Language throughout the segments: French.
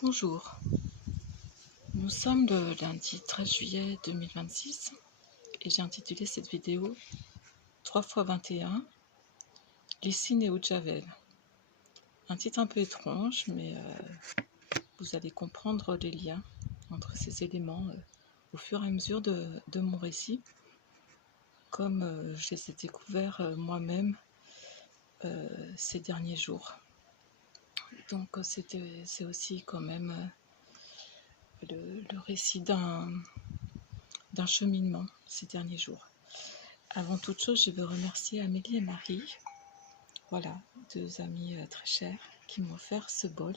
Bonjour, nous sommes le lundi 13 juillet 2026 et j'ai intitulé cette vidéo 3 x 21, Glycine et eau de Javel. Un titre un peu étrange, mais vous allez comprendre les liens entre ces éléments au fur et à mesure de mon récit, comme je les ai découverts moi-même ces derniers jours. Donc c'est aussi quand même le récit d'un cheminement ces derniers jours. Avant toute chose, je veux remercier Amélie et Marie, voilà, deux amies très chères, qui m'ont offert ce bol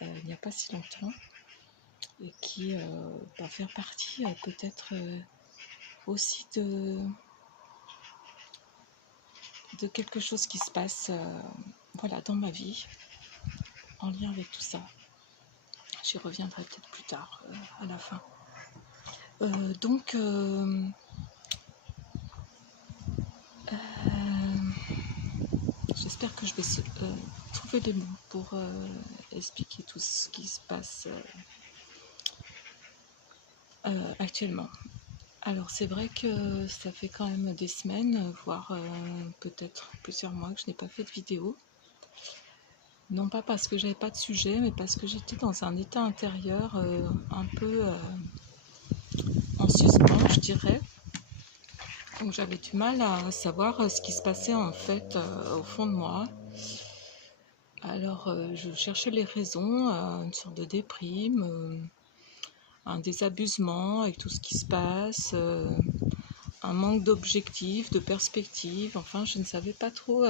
il n'y a pas si longtemps et qui va faire partie peut-être aussi de quelque chose qui se passe voilà, dans ma vie en lien avec tout ça. J'y reviendrai peut-être plus tard à la fin. Donc j'espère que je vais trouver des mots pour expliquer tout ce qui se passe actuellement. Alors c'est vrai que ça fait quand même des semaines, voire peut-être plusieurs mois que je n'ai pas fait de vidéo. Non pas parce que j'avais pas de sujet, mais parce que j'étais dans un état intérieur un peu en suspens, je dirais. Donc j'avais du mal à savoir ce qui se passait en fait au fond de moi. Alors je cherchais les raisons, une sorte de déprime, un désabusement avec tout ce qui se passe, un manque d'objectifs, de perspectives, enfin je ne savais pas trop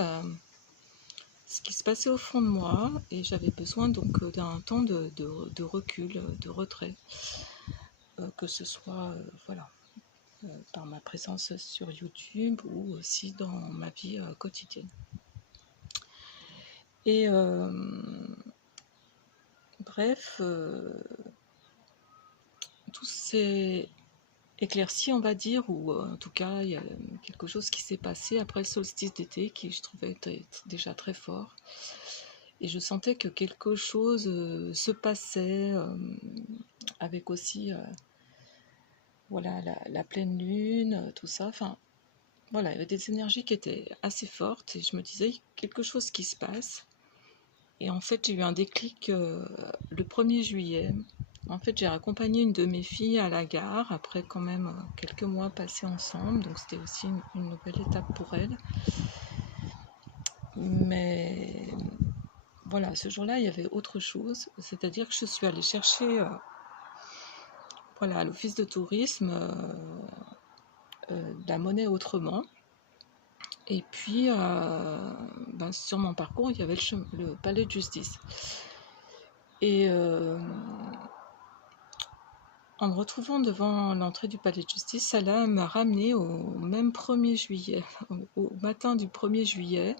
ce qui se passait au fond de moi et j'avais besoin donc d'un temps de recul, de retrait, que ce soit voilà, par ma présence sur YouTube ou aussi dans ma vie quotidienne. Et bref, tout s'est éclairci, on va dire, ou en tout cas il y a quelque chose qui s'est passé après le solstice d'été qui je trouvais déjà très fort. Et je sentais que quelque chose se passait avec aussi voilà, la pleine lune, tout ça. Enfin, voilà, il y avait des énergies qui étaient assez fortes et je me disais quelque chose qui se passe. Et en fait, j'ai eu un déclic le 1er juillet. En fait, j'ai accompagné une de mes filles à la gare après quand même quelques mois passés ensemble. Donc c'était aussi une nouvelle étape pour elle. Mais voilà, ce jour-là, il y avait autre chose. C'est-à-dire que je suis allée chercher voilà, à l'office de tourisme de la monnaie autrement. Et puis, sur mon parcours, il y avait le palais de justice. Et en me retrouvant devant l'entrée du palais de justice, ça m'a ramené au même 1er juillet, au matin du 1er juillet,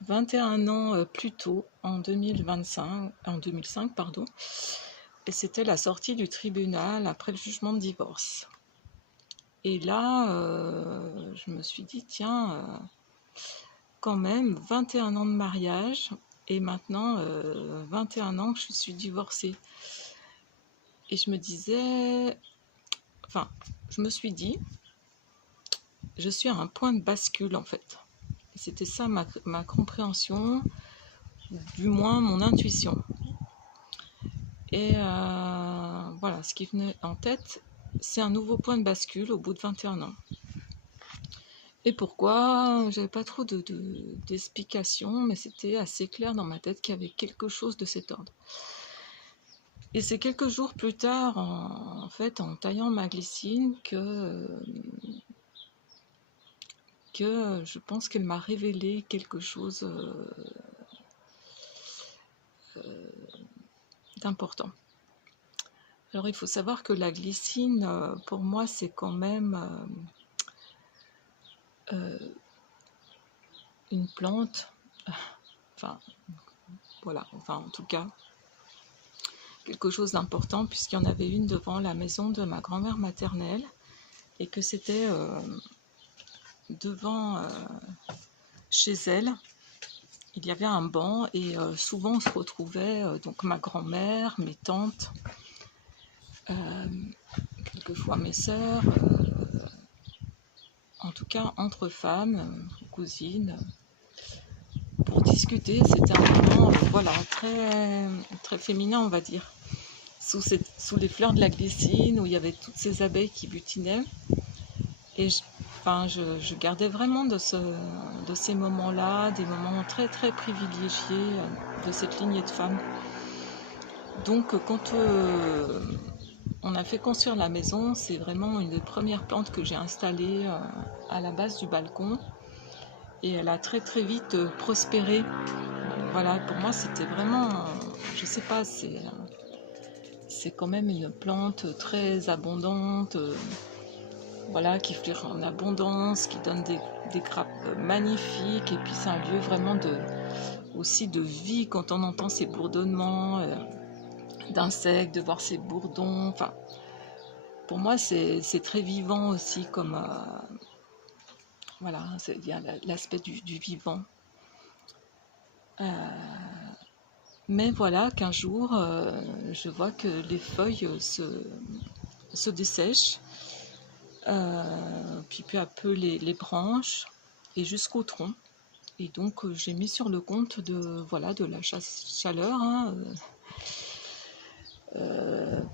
21 ans plus tôt, en 2005, pardon. Et c'était la sortie du tribunal après le jugement de divorce. Et là, je me suis dit, tiens, quand même, 21 ans de mariage, et maintenant 21 ans que je suis divorcée. Et je me disais, enfin, je me suis dit, je suis à un point de bascule en fait. C'était ça ma compréhension, du moins mon intuition. Et voilà, ce qui venait en tête, c'est un nouveau point de bascule au bout de 21 ans. Et pourquoi? J'avais pas trop d'explications, mais c'était assez clair dans ma tête qu'il y avait quelque chose de cet ordre. Et c'est quelques jours plus tard, en fait, en taillant ma glycine, que je pense qu'elle m'a révélé quelque chose d'important. Alors il faut savoir que la glycine, pour moi, c'est quand même une plante, enfin voilà, enfin en tout cas, quelque chose d'important puisqu'il y en avait une devant la maison de ma grand-mère maternelle et que c'était devant chez elle il y avait un banc et souvent on se retrouvait, donc ma grand-mère, mes tantes, quelquefois mes sœurs, en tout cas entre femmes, cousines, pour discuter. C'était un moment voilà, très, très féminin, on va dire, sous les fleurs de la glycine, où il y avait toutes ces abeilles qui butinaient. Et je gardais vraiment de ces moments-là, des moments très très privilégiés de cette lignée de femmes. Donc quand on a fait construire la maison, c'est vraiment une des premières plantes que j'ai installées à la base du balcon. Et elle a très très vite prospéré. Voilà, pour moi c'était vraiment, je sais pas, c'est quand même une plante très abondante, voilà, qui fleurit en abondance, qui donne des grappes magnifiques. Et puis c'est un lieu vraiment aussi de vie quand on entend ces bourdonnements d'insectes, de voir ces bourdons. Enfin, pour moi c'est très vivant aussi, comme voilà, il y a l'aspect du vivant. Mais voilà qu'un jour, je vois que les feuilles se dessèchent, puis peu à peu les branches, et jusqu'au tronc. Et donc j'ai mis sur le compte de la chasse-chaleur, hein,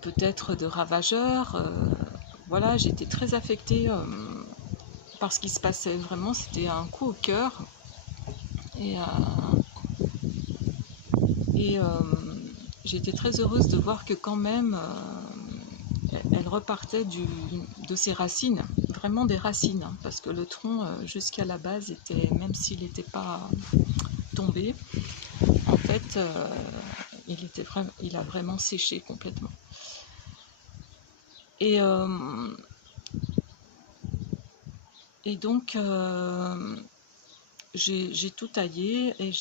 peut-être de ravageurs. Voilà, j'étais très affectée par ce qui se passait. Vraiment, c'était un coup au cœur. Et, et j'étais très heureuse de voir que quand même, elle repartait de ses racines, vraiment des racines, hein, parce que le tronc jusqu'à la base était, même s'il n'était pas tombé, en fait, il a vraiment séché complètement. Et donc, j'ai tout taillé, et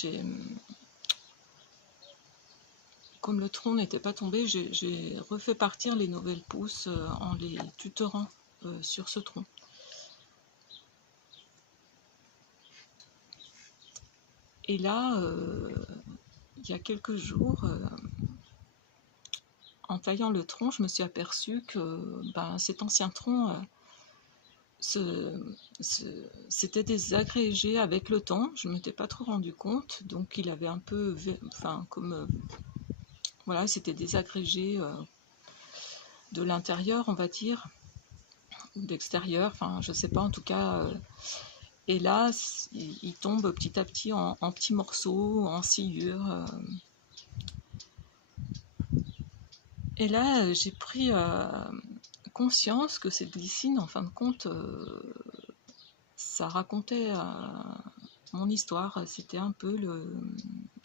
comme le tronc n'était pas tombé, j'ai refait partir les nouvelles pousses en les tutorant sur ce tronc. Et là, il y a quelques jours, en taillant le tronc, je me suis aperçue que cet ancien tronc s'était désagrégé avec le temps. Je ne m'étais pas trop rendu compte, donc il avait un peu, comme voilà, c'était désagrégé de l'intérieur, on va dire, ou de l'extérieur, enfin je sais pas, en tout cas. Et là, il tombe petit à petit en petits morceaux, en sciures. Et là, j'ai pris conscience que cette glycine, en fin de compte, ça racontait mon histoire. C'était un peu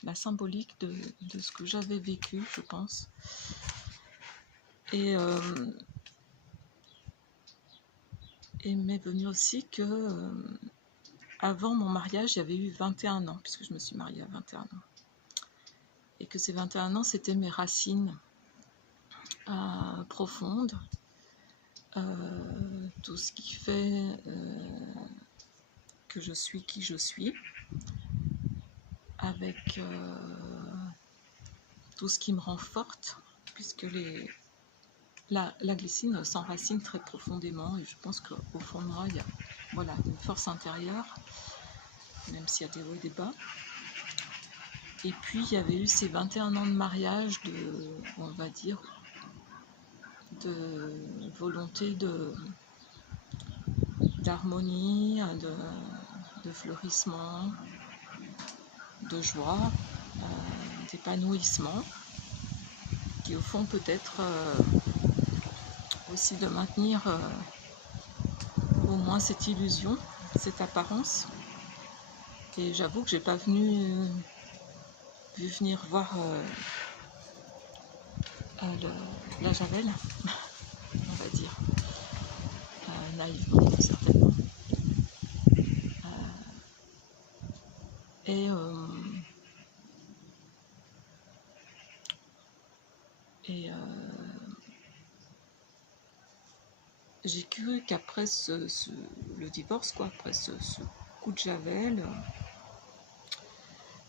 la symbolique de ce que j'avais vécu, je pense. Et il m'est venu aussi que avant mon mariage, j'avais eu 21 ans, puisque je me suis mariée à 21 ans. Et que ces 21 ans, c'était mes racines profondes. Tout ce qui fait que je suis qui je suis, avec tout ce qui me rend forte, puisque la glycine s'enracine très profondément, et je pense qu'au fond de moi, il y a une force intérieure, même s'il y a des hauts et des bas. Et puis, il y avait eu ces 21 ans de mariage, on va dire, de volonté d'harmonie, de fleurissement, de joie, d'épanouissement, qui au fond peut être aussi de maintenir au moins cette illusion, cette apparence. Et j'avoue que j'ai pas vu venir voir la javel, on va dire, naïvement certainement. Et j'ai cru qu'après le divorce, après ce coup de javel,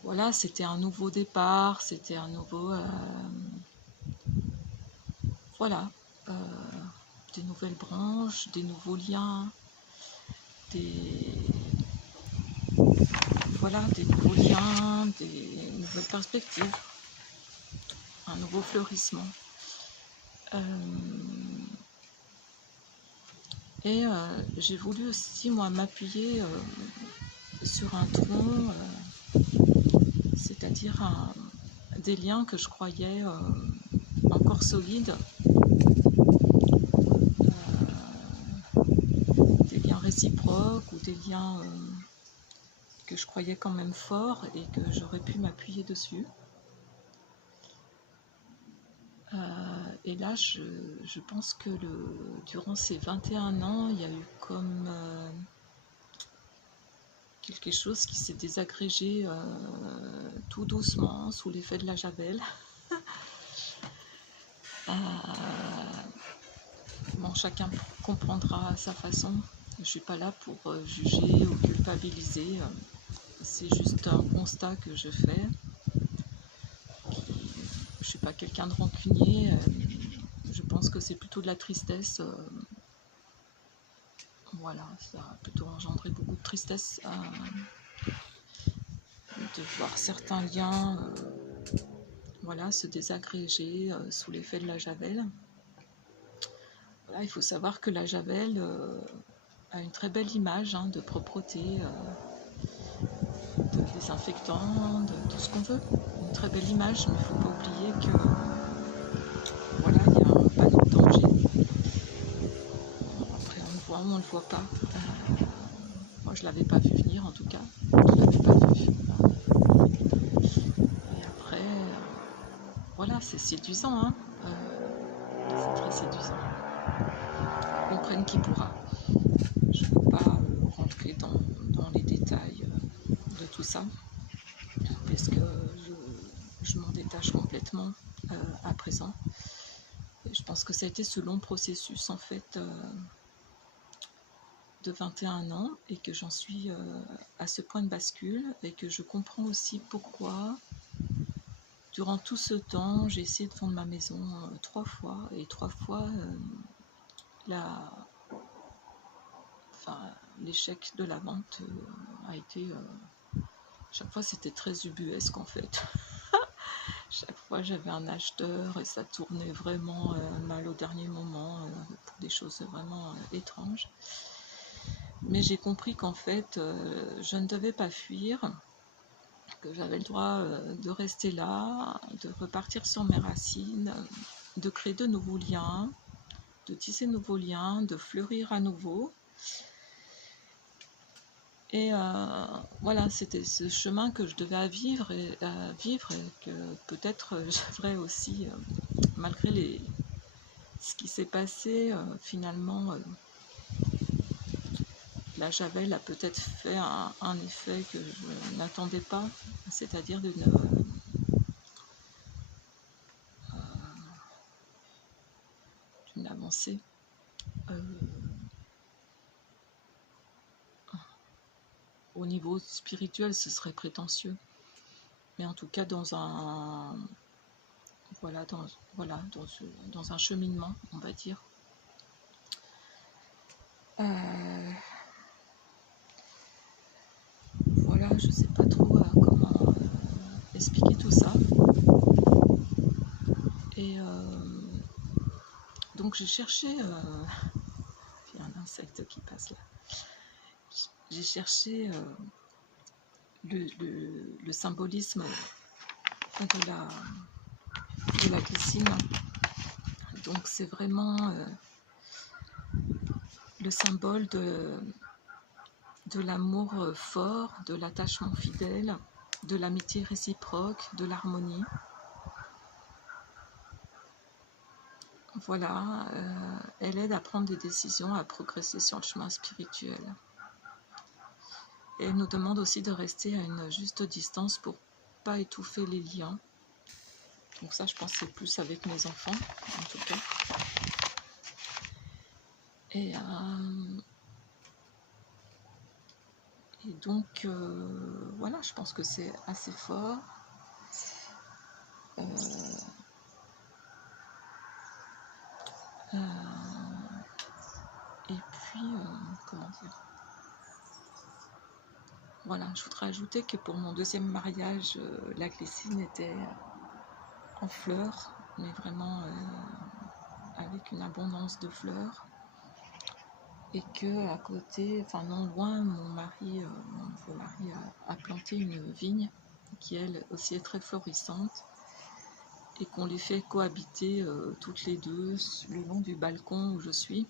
voilà, c'était un nouveau départ, c'était un nouveau... voilà, des nouvelles branches, des nouveaux liens, des... Voilà, des nouveaux liens, des nouvelles perspectives, un nouveau fleurissement. Et j'ai voulu aussi, moi, m'appuyer sur un tronc, c'est-à-dire des liens que je croyais encore solides, des liens réciproques ou des liens que je croyais quand même forts et que j'aurais pu m'appuyer dessus. Et là, je pense que durant ces 21 ans, il y a eu comme quelque chose qui s'est désagrégé tout doucement sous l'effet de la javel. Bon, chacun comprendra à sa façon. Je ne suis pas là pour juger ou culpabiliser. C'est juste un constat que je fais. Je ne suis pas quelqu'un de rancunier. Je pense que c'est plutôt de la tristesse. Voilà, ça a plutôt engendré beaucoup de tristesse de voir certains liens voilà, se désagréger sous l'effet de la javel. Voilà, il faut savoir que la javel a une très belle image de propreté, de désinfectant, de tout ce qu'on veut. Une très belle image, mais il ne faut pas oublier que voilà, il y a un panneau de danger. Après, on le voit ou on ne le voit pas. Moi, je ne l'avais pas vu venir, en tout cas. Je ne l'avais pas vu. Et après, voilà, c'est séduisant. Hein. C'est très séduisant. Comprenne qui pourra. Je ne veux pas rentrer dans les détails de tout ça, parce que je m'en détache complètement à présent. Et je pense que ça a été ce long processus, en fait, de 21 ans, et que j'en suis à ce point de bascule, et que je comprends aussi pourquoi, durant tout ce temps, j'ai essayé de vendre ma maison 3 fois, et 3 fois, l'échec de la vente a été... chaque fois, c'était très ubuesque, en fait. Chaque fois, j'avais un acheteur et ça tournait vraiment mal au dernier moment pour des choses vraiment étranges. Mais j'ai compris qu'en fait, je ne devais pas fuir, que j'avais le droit de rester là, de repartir sur mes racines, de créer de nouveaux liens, de tisser de nouveaux liens, de fleurir à nouveau. Et voilà, c'était ce chemin que je devais vivre et que peut-être je devrais aussi, malgré ce qui s'est passé, finalement, la javel a peut-être fait un effet que je n'attendais pas, c'est-à-dire d'une avancée. Au niveau spirituel, ce serait prétentieux, mais en tout cas dans un dans un cheminement, on va dire. Voilà, je sais pas trop comment expliquer tout ça. Et donc j'ai cherché, il y a un insecte qui passe là. J'ai cherché le symbolisme de la glycine. Donc c'est vraiment le symbole de l'amour fort, de l'attachement fidèle, de l'amitié réciproque, de l'harmonie. Voilà, elle aide à prendre des décisions, à progresser sur le chemin spirituel. Et elle nous demande aussi de rester à une juste distance pour ne pas étouffer les liens. Donc ça, je pense que c'est plus avec mes enfants, en tout cas. Et Et donc, voilà, je pense que c'est assez fort. Euh, et puis, comment dire? Voilà, je voudrais ajouter que pour mon deuxième mariage, la glycine était en fleurs, mais vraiment avec une abondance de fleurs. Et que à côté, enfin non loin, mon nouveau mari a planté une vigne qui elle aussi est très florissante et qu'on les fait cohabiter toutes les deux le long du balcon où je suis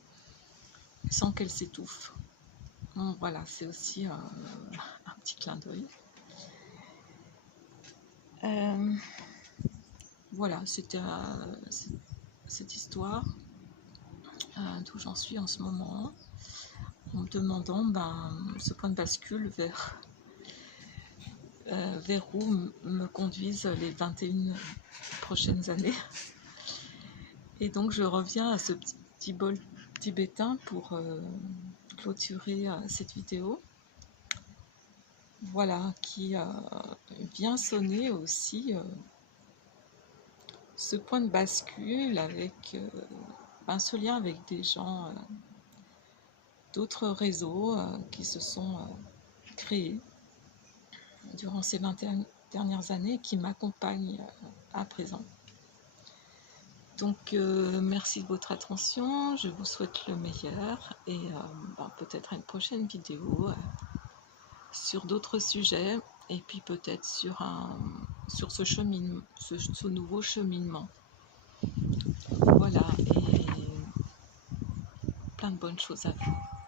sans qu'elle s'étouffe. Bon, voilà, c'est aussi un petit clin d'œil. Voilà, c'était cette histoire d'où j'en suis en ce moment, en me demandant ce point de bascule vers où me conduisent les 21 prochaines années. Et donc je reviens à ce petit bol tibétain pour clôturer cette vidéo. Voilà, qui vient sonner aussi ce point de bascule avec ce lien avec des gens d'autres réseaux qui se sont créés durant ces 21 dernières années qui m'accompagnent à présent. Donc merci de votre attention, je vous souhaite le meilleur et peut-être à une prochaine vidéo sur d'autres sujets et puis peut-être sur ce nouveau cheminement. Voilà, et plein de bonnes choses à vous.